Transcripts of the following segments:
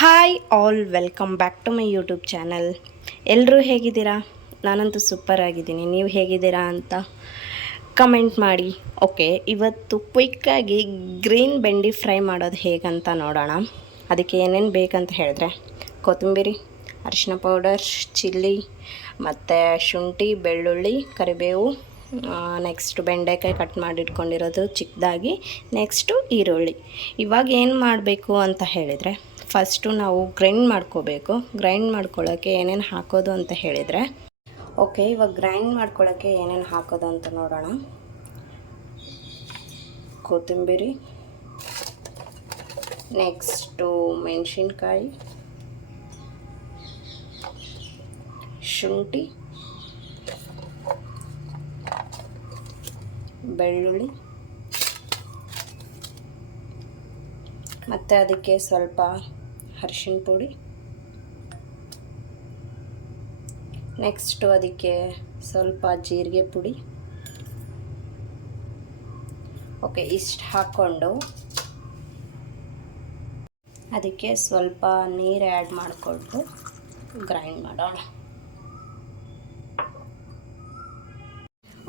Hi all, welcome back to my YouTube channel. ಎಲ್ಲರೂ ಹೇಗಿದ್ದೀರಾ? ನಾನಂತೂ ಸೂಪರ್ ಆಗಿದ್ದೀನಿ. ನೀವು ಹೇಗಿದ್ದೀರಾ ಅಂತ ಕಮೆಂಟ್ ಮಾಡಿ. ಓಕೆ, ಇವತ್ತು ಕ್ವಿಕ್ಕಾಗಿ ಗ್ರೀನ್ ಬೆಂಡಿ ಫ್ರೈ ಮಾಡೋದು ಹೇಗಂತ ನೋಡೋಣ. ಅದಕ್ಕೆ ಏನೇನು ಬೇಕಂತ ಹೇಳಿದ್ರೆ, ಕೊತ್ತಂಬರಿ, ಅರಿಶಿನ ಪೌಡರ್, ಚಿಲ್ಲಿ ಮತ್ತು ಶುಂಠಿ, ಬೆಳ್ಳುಳ್ಳಿ, ಕರಿಬೇವು, ನೆಕ್ಸ್ಟು ಬೆಂಡೆಕಾಯಿ ಕಟ್ ಮಾಡಿ ಇಟ್ಕೊಂಡಿರೋದು ಚಿಕ್ಕದಾಗಿ, ನೆಕ್ಸ್ಟು ಈರುಳ್ಳಿ. ಇವಾಗ ಏನು ಮಾಡಬೇಕು ಅಂತ ಹೇಳಿದರೆ, ಫಸ್ಟು ನಾವು ಗ್ರೈಂಡ್ ಮಾಡ್ಕೋಬೇಕು. ಗ್ರೈಂಡ್ ಮಾಡ್ಕೊಳ್ಳೋಕ್ಕೆ ಏನೇನು ಹಾಕೋದು ಅಂತ ಹೇಳಿದರೆ, ಓಕೆ, ಇವಾಗ ಗ್ರೈಂಡ್ ಮಾಡ್ಕೊಳ್ಳೋಕ್ಕೆ ಏನೇನು ಹಾಕೋದು ಅಂತ ನೋಡೋಣ. ಕೊತ್ತಂಬರಿ, ನೆಕ್ಸ್ಟು ಮೆಣಸಿನ್ಕಾಯಿ, ಶುಂಠಿ, ಬೆಳ್ಳುಳ್ಳಿ, ಮತ್ತು ಅದಕ್ಕೆ ಸ್ವಲ್ಪ ಅರಿಶಿನ ಪುಡಿ, ನೆಕ್ಸ್ಟು ಅದಕ್ಕೆ ಸ್ವಲ್ಪ ಜೀರಿಗೆ ಪುಡಿ. ಓಕೆ, ಇಷ್ಟು ಹಾಕ್ಕೊಂಡು ಅದಕ್ಕೆ ಸ್ವಲ್ಪ ನೀರು ಆ್ಯಡ್ ಮಾಡಿಕೊಂಡು ಗ್ರೈಂಡ್ ಮಾಡೋಣ.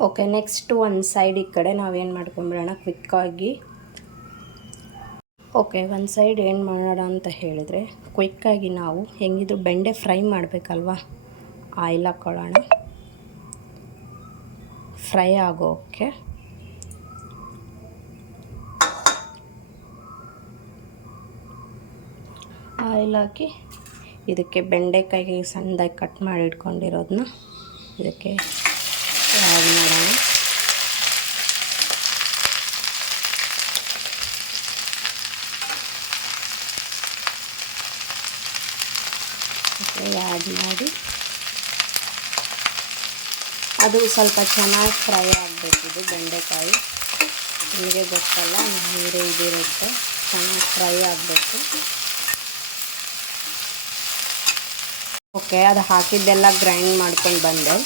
ಓಕೆ, ನೆಕ್ಸ್ಟು ಒಂದು ಸೈಡ್ ಈ ಕಡೆ ನಾವೇನು ಮಾಡ್ಕೊಂಬಿಡೋಣ ಕ್ವಿಕ್ಕಾಗಿ. ಓಕೆ, ಒಂದು ಸೈಡ್ ಏನು ಮಾಡೋಣ ಅಂತ ಹೇಳಿದರೆ, ಕ್ವಿಕ್ಕಾಗಿ ನಾವು ಹೆಂಗಿದ್ರು ಬೆಂಡೆ ಫ್ರೈ ಮಾಡಬೇಕಲ್ವ, ಆಯಿಲ್ ಹಾಕ್ಕೊಳ್ಳೋಣ. ಫ್ರೈ ಆಗೋಕ್ಕೆ ಆಯಿಲ್ ಹಾಕಿ ಇದಕ್ಕೆ ಬೆಂಡೆಕಾಯಿಗೆ ಸಣ್ಣದಾಗಿ ಕಟ್ ಮಾಡಿ ಇಟ್ಕೊಂಡಿರೋದನ್ನ ಇದಕ್ಕೆ ಆ್ಯಡ್ ಮಾಡೋಣ. ಆ್ಯಡ್ ಮಾಡಿ ಅದು ಸ್ವಲ್ಪ ಚೆನ್ನಾಗಿ ಫ್ರೈ ಆಗಬೇಕಿದು ಬೆಂಡೆಕಾಯಿ. ನಿಮಗೆ ಗೊತ್ತಲ್ಲ, ನೀರು ಇದಿರುತ್ತೆ, ಚೆನ್ನಾಗಿ ಫ್ರೈ ಆಗಬೇಕು. ಓಕೆ, ಅದು ಹಾಕಿದ್ದೆಲ್ಲ ಗ್ರೈಂಡ್ ಮಾಡ್ಕೊಂಡು ಬಂದೆ.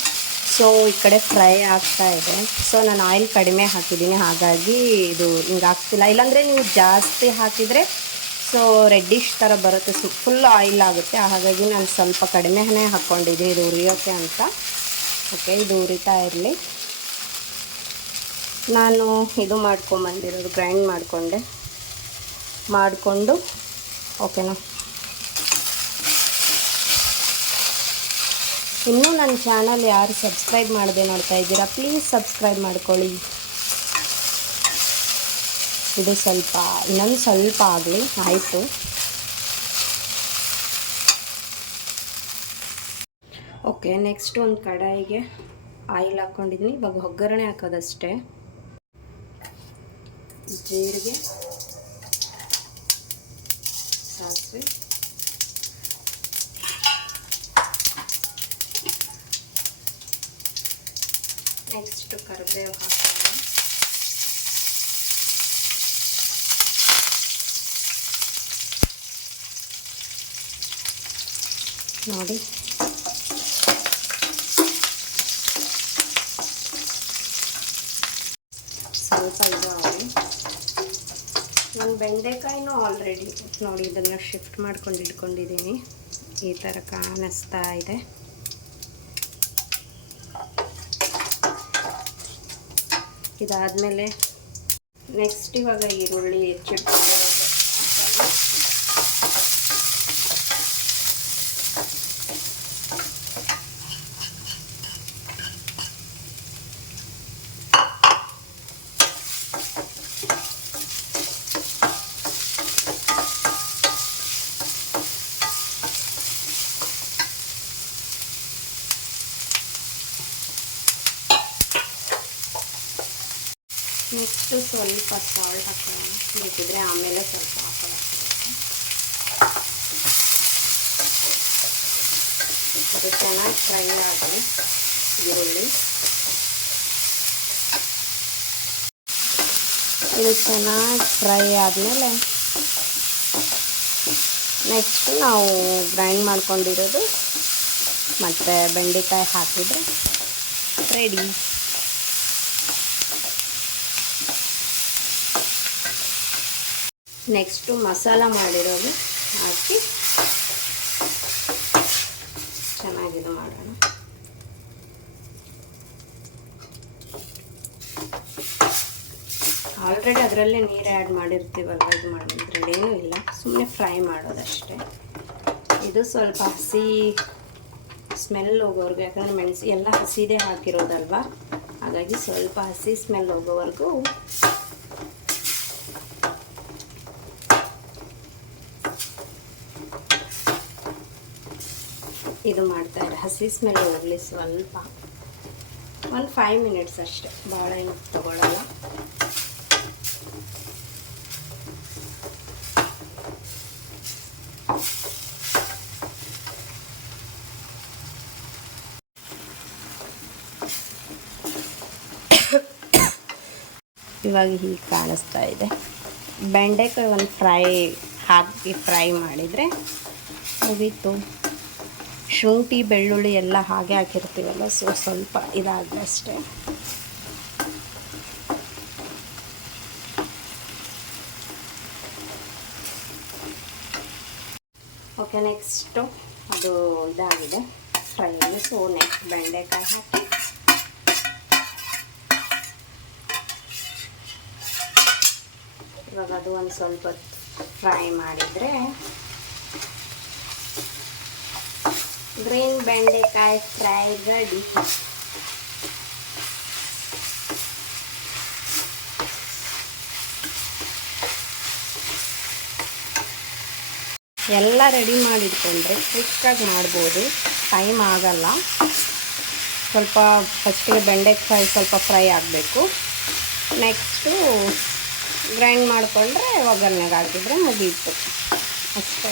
ಸೊ ಈ ಕಡೆ ಫ್ರೈ ಆಗ್ತಾ ಇದೆ. ಸೊ ನಾನು ಆಯಿಲ್ ಕಡಿಮೆ ಹಾಕಿದ್ದೀನಿ, ಹಾಗಾಗಿ ಇದು ಹಿಂಗೆ ಆಗ್ತಿಲ್ಲ. ಇಲ್ಲಾಂದರೆ ನೀವು ಜಾಸ್ತಿ ಹಾಕಿದರೆ ಸೊ ರೆಡ್ಡಿಶ್ ಥರ ಬರುತ್ತೆ, ಫುಲ್ ಆಯಿಲ್ ಆಗುತ್ತೆ. ಹಾಗಾಗಿ ನಾನು ಸ್ವಲ್ಪ ಕಡಿಮೆನೇ ಹಾಕ್ಕೊಂಡಿದ್ದೀನಿ ಇದು ಉರಿಯೋಕ್ಕೆ ಅಂತ. ಓಕೆ, ಇದು ಉರಿತಾ ಇರಲಿ. ನಾನು ಇದು ಮಾಡ್ಕೊಂಬಂದಿರೋದು ಗ್ರೈಂಡ್ ಮಾಡಿಕೊಂಡು ಓಕೆನಾ. ಇನ್ನೂ ನನ್ನ ಚಾನಲ್ ಯಾರು ಸಬ್ಸ್ಕ್ರೈಬ್ ಮಾಡದೆ ನೋಡ್ತಾ ಇದ್ದೀರಾ, ಪ್ಲೀಸ್ ಸಬ್ಸ್ಕ್ರೈಬ್ ಮಾಡ್ಕೊಳ್ಳಿ. ಇದು ಇನ್ನೊಂದು ಸ್ವಲ್ಪ ಆಗಲಿ. ಆಯಿತು. ಓಕೆ, ನೆಕ್ಸ್ಟ್ ಒಂದು ಕಡಾಯಿಗೆ ಆಯಿಲ್ ಹಾಕ್ಕೊಂಡಿದ್ದೀನಿ. ಇವಾಗ ಒಗ್ಗರಣೆ ಹಾಕೋದಷ್ಟೇ. ಜೀರಿಗೆ, ಸಾಸಿವೆ, ನೆಕ್ಸ್ಟು ಕರಿಬೇವು ಹಾಕೋಣ. ನೋಡಿ, ಸ್ವಲ್ಪ ಇದು ಆಗಲಿ. ನಾನು ಬೆಂಡೆಕಾಯಿನೂ ಆಲ್ರೆಡಿ ನೋಡಿ ಇದನ್ನು ಶಿಫ್ಟ್ ಮಾಡ್ಕೊಂಡು ಇಟ್ಕೊಂಡಿದ್ದೀನಿ. ಈ ಥರ ಕಾಣಿಸ್ತಾ ಇದೆ. ಇದಾದಮೇಲೆ ನೆಕ್ಸ್ಟ್ ಇವಾಗ ಈರುಳ್ಳಿ ಹೆಚ್ಚಿಟ್ಕೊಂಡಿರೋದು ನೆಕ್ಸ್ಟು ಸ್ವಲ್ಪ ಸಾಲ್ಟ್ ಹಾಕೋಣ. ಬೇಕಿದ್ರೆ ಆಮೇಲೆ ಸ್ವಲ್ಪ ಹಾಕೋಬೇಕು. ಅದು ಚೆನ್ನಾಗಿ ಫ್ರೈ ಆಗಲಿ ಈರುಳ್ಳಿ. ಇದು ಚೆನ್ನಾಗಿ ಫ್ರೈ ಆದಮೇಲೆ ನೆಕ್ಸ್ಟ್ ನಾವು ಗ್ರೈಂಡ್ ಮಾಡ್ಕೊಂಡಿರೋದು ಮತ್ತು ಬೆಂಡೆಕಾಯಿ ಹಾಕಿದರೆ ರೆಡಿ. ನೆಕ್ಸ್ಟು ಮಸಾಲ ಮಾಡಿರೋದು ಹಾಕಿ ಇದು ಮಾಡೋಣ. ಆಲ್ರೆಡಿ ಅದರಲ್ಲೇ ನೀರು ಆ್ಯಡ್ ಮಾಡಿರ್ತೀವಲ್ವ, ಇದು ಮಾಡೋದ್ರಲ್ಲಿ ಏನೂ ಇಲ್ಲ, ಸುಮ್ಮನೆ ಫ್ರೈ ಮಾಡೋದಷ್ಟೇ. ಇದು ಸ್ವಲ್ಪ ಹಸಿ ಸ್ಮೆಲ್ ಹೋಗೋವರೆಗೂ, ಯಾಕಂದರೆ ಮೆಣಸು ಎಲ್ಲ ಹಸಿದೇ ಹಾಕಿರೋದಲ್ವ, ಹಾಗಾಗಿ ಸ್ವಲ್ಪ ಹಸಿ ಸ್ಮೆಲ್ ಹೋಗೋವರೆಗೂ ಇದು ಮಾಡ್ತಾಯಿದ್ರೆ ಹಸಿ ಸ್ಮೆಲ್ ಹೋಗಲಿ ಸ್ವಲ್ಪ. ಒಂದು 5 ಮಿನಿಟ್ಸ್ ಅಷ್ಟೇ, ಭಾಳ ಏನು ತಗೊಳ್ಳಲ್ಲ. ಇವಾಗ ಹೀಗೆ ಕಾಣಿಸ್ತಾ ಇದೆ. ಬೆಂಡೆಕಾಯಿ ಒಂದು ಹಾಕಿ ಫ್ರೈ ಮಾಡಿದರೆ ಮುಗೀತು. ಶುಂಠಿ ಬೆಳ್ಳುಳ್ಳಿ ಎಲ್ಲ ಹಾಗೆ ಹಾಕಿರ್ತೀವಲ್ಲ, ಸೊ ಸ್ವಲ್ಪ ಇದಾಗಲಿ ಅಷ್ಟೇ. ಓಕೆ, ನೆಕ್ಸ್ಟು ಅದು ಇದಾಗಿದೆ ಫ್ರೈ. ಸೊ ನೆಕ್ಸ್ಟ್ ಬೆಂಡೆಕಾಯಿ ಹಾಕಿ ಇವಾಗ ಅದು ಒಂದು ಸ್ವಲ್ಪ ಫ್ರೈ ಮಾಡಿದರೆ ಗ್ರೀನ್ ಬೆಂಡೆಕಾಯಿ ಫ್ರೈ ರೆಡಿ. ಎಲ್ಲ ರೆಡಿ ಮಾಡಿಟ್ಕೊಂಡ್ರೆ ಕ್ವಿಕ್ಕಾಗಿ ಮಾಡ್ಬೋದು, ಟೈಮ್ ಆಗಲ್ಲ. ಸ್ವಲ್ಪ ಫಸ್ಟಿಗೆ ಬೆಂಡೆಕಾಯಿ ಸ್ವಲ್ಪ ಫ್ರೈ ಆಗಬೇಕು, ನೆಕ್ಸ್ಟು ಗ್ರೈಂಡ್ ಮಾಡಿಕೊಂಡ್ರೆ ಒಗ್ಗರಣೆಗೆ ಹಾಕಿದರೆ ಮುಗೀತು ಅಷ್ಟೇ.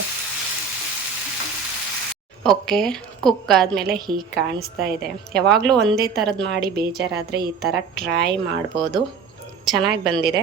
ಓಕೆ, ಕುಕ್ ಆದಮೇಲೆ ಹೀಗೆ ಕಾಣಿಸ್ತಾ ಇದೆ. ಯಾವಾಗಲೂ ಒಂದೇ ಥರದ್ದು ಮಾಡಿ ಬೇಜಾರಾದರೆ ಈ ಥರ ಟ್ರೈ ಮಾಡ್ಬೋದು, ಚೆನ್ನಾಗಿ ಬಂದಿದೆ.